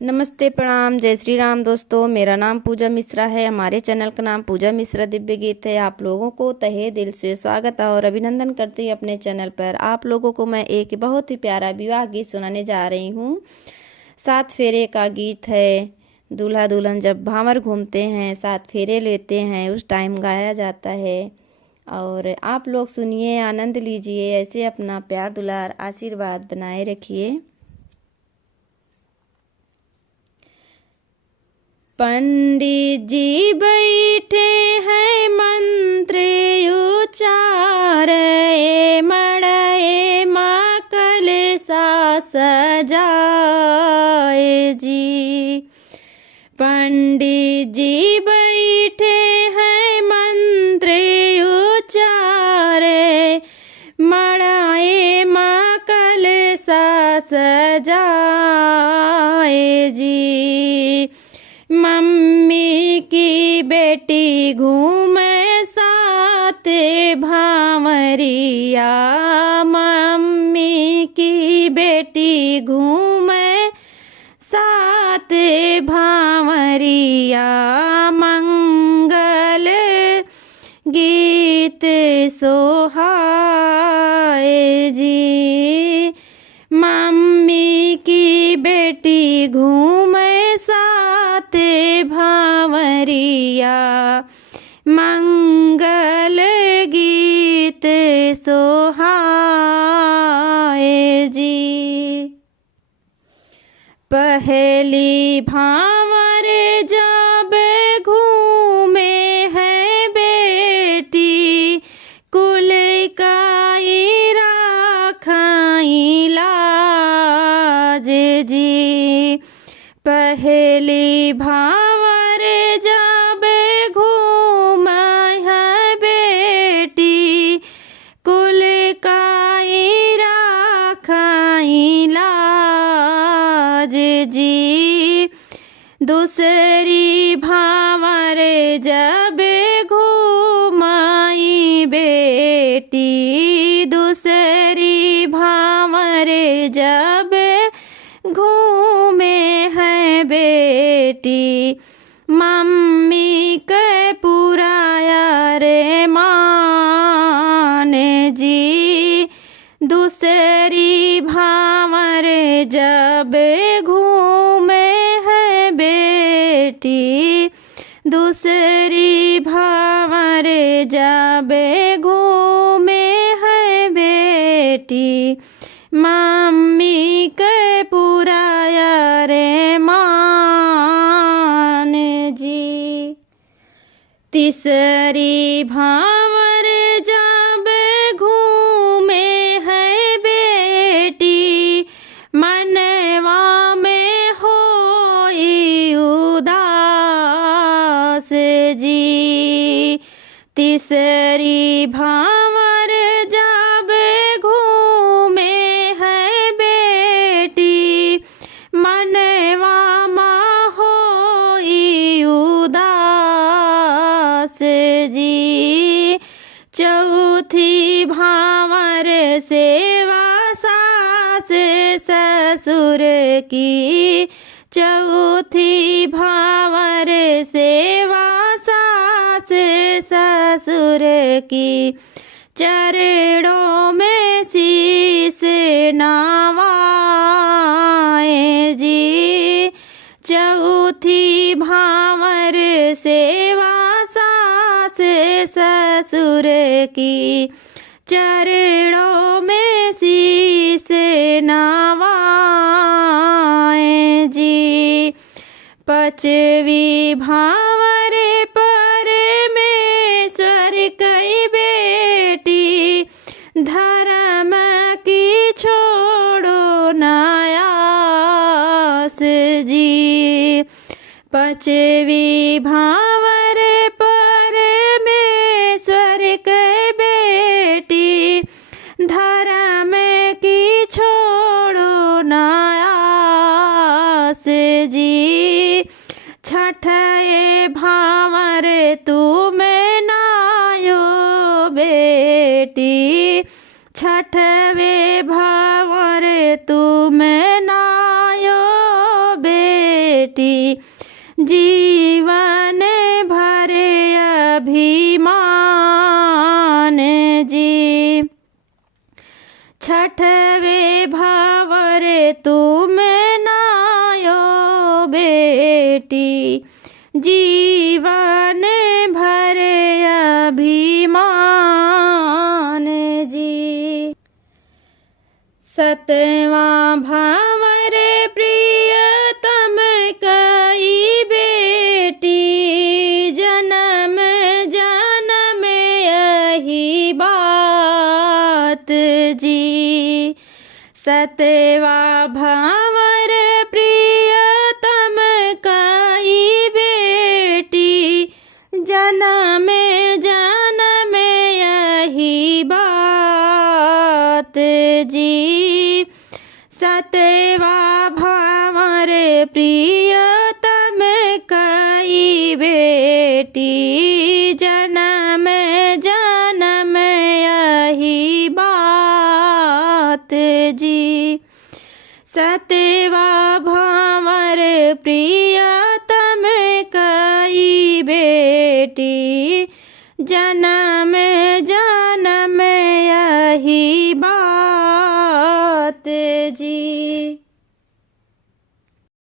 नमस्ते, प्रणाम, जय श्री राम दोस्तों। मेरा नाम पूजा मिश्रा है। हमारे चैनल का नाम पूजा मिश्रा दिव्य गीत है। आप लोगों को तहे दिल से स्वागत और अभिनंदन करती हूँ अपने चैनल पर। आप लोगों को मैं एक बहुत ही प्यारा विवाह गीत सुनाने जा रही हूँ। 7 फेरे का गीत है। दूल्हा दुल्हन जब भांवर घूमते हैं, 7 फेरे लेते हैं, उस टाइम गाया जाता है। और आप लोग सुनिए, आनंद लीजिए। ऐसे अपना प्यार दुलार आशीर्वाद बनाए रखिए। पंडित जी बैठे हैं, मंत्र उच्चारे, मड़ाए माँ कलसा सजाए जी। पंडित जी बैठे हैं, मंत्र उच्चारे, मड़ाए माँ कलसा सजाए जी। मम्मी की बेटी घूमे साथ भांवरिया, मम्मी की बेटी घूमे साथ भांवरिया, मंगल गीत सोहाए जी। मम्मी की बेटी घूमे साथ भांवरिया, मंगल गीत सोहाए जी। पहली भांवर जब घूमे है बेटी, कुल काई राखाई लाज जी। पहली भांवर जब घूमे है बेटी, कुल काई राखाई लाज जी। दूसरी भांवर जब घूमाई बेटी, दूसरी भांवर जब घूमे है बेटी, मम्मी के पुराया रे मान जी। दूसरी भांवर जब घूमे है बेटी, दूसरी भांवर जब घूमे है बेटी, मम्मी के पुराया रे मान जी। तीसरी भांवर जब घूमे है बेटी, मनवा में होई उदास जी। तीसरी भांवर जब घूमे है बेटी, मनवा में होई उदास जी। चौथी भांवर सेवा सास ससुर की, चौथी भांवर सेवा सास ससुर की, चरणों में शीस नवाए जी। चौथी भांवर सेवा सास ससुर की, चरणों में शीस नवाए जी। पांचवी भांवर परमेश्वर कई बेटी, धर्म की छोड़ो नायास जी। पांचवी भांवर परमेश्वर के बेटी, धर्म की छोड़ो नायास जी। छठे भांवर तुम्हें नायो बेटी, छठवे भांवर तुम नायो बेटी। बेटी जीवन भरे अभिमान जी। छठवे भंवर तुम नायो बेटी जीवन भरे अभिमान जी। सतवां भंवर प्रियतम कई बेटी जन्म जन्म यही बात जी। सतवां भंवर प्रियतम कई बेटी जन्म जन्म यही बात जी। सतवां भंवर प्रियतम कई बेटी जन्म जन्म यही बात जी। सतवां भंवर प्रियतम कई बेटी जन्म